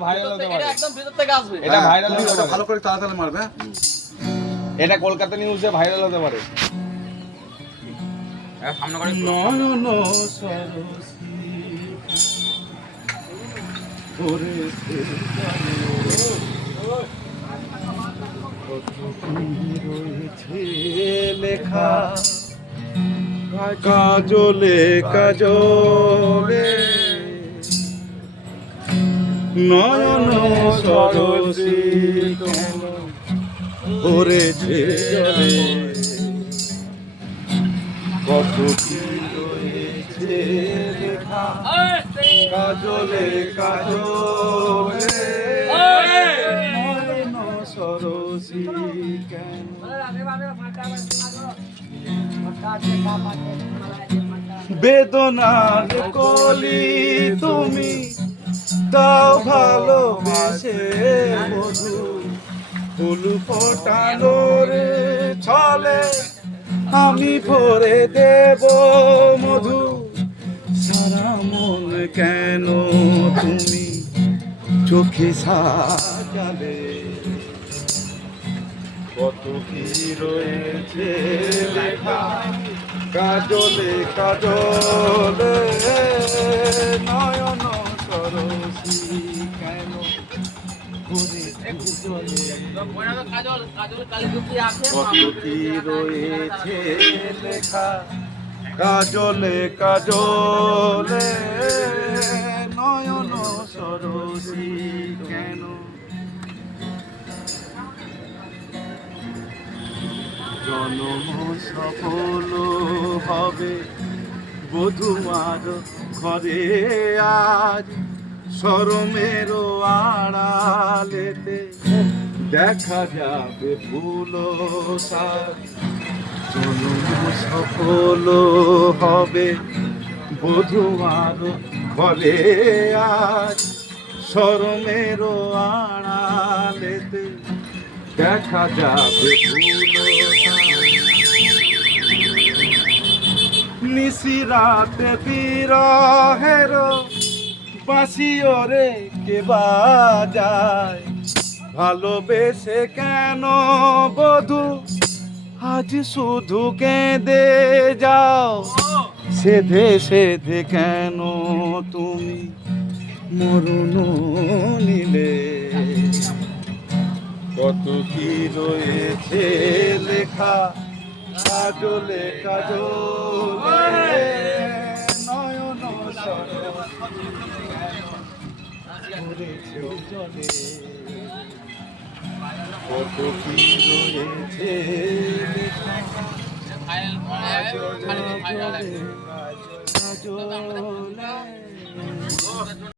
Viral হতে পারে, এটা একদম ভিতর থেকে আসবে। এটা ভাইরাল হতে পারে, ভালো করে তাড়াতাড়ি মারবে। এটা কলকাতা নিউজে ভাইরাল হতে পারে। সামনে করে নয়ন সরসী করেছে রয়েছে লেখা কাজলে কাজলে নয়ন সরসী কেন করেছে জলে কত কি রয়েছে লেখা কাজলে কাজলে নয়ন সরসী কেন বেদনার কলি তুমি দাও ভালোবেসে মধু ফুল ফোটানো রে ছলে আমি ভরে দেব মধু সারা মন কেন তুমি চোখে সাজালে কত কি রয়েছে লেখা কাজলে কাজলে নয়ন সরসী কেন কত কি রয়েছে লেখা কাজলে কাজলে নয়ন সরসী কেন জনম সফল হবে বধুমার ঘরে আজ শরমের আড়ালেতে দেখা যাবে ফুল সাজ জনম সফল হবে বধুমার ঘরে আজ শরমের আড়ালেতে দেখা যাবে ফুল নিশিরাতে বিরহের বাঁশিও রে কে বাজায় ভালোবেসে কেন বধূ আজ শুধু কেঁদে যাও সেধে সেধে কেন তুমি মরণ নিলে কত কি রয়েছে লেখা কাজলে কাজলে নয়ন সরসী কত কি রয়েছে লেখা কাজলে কাজলে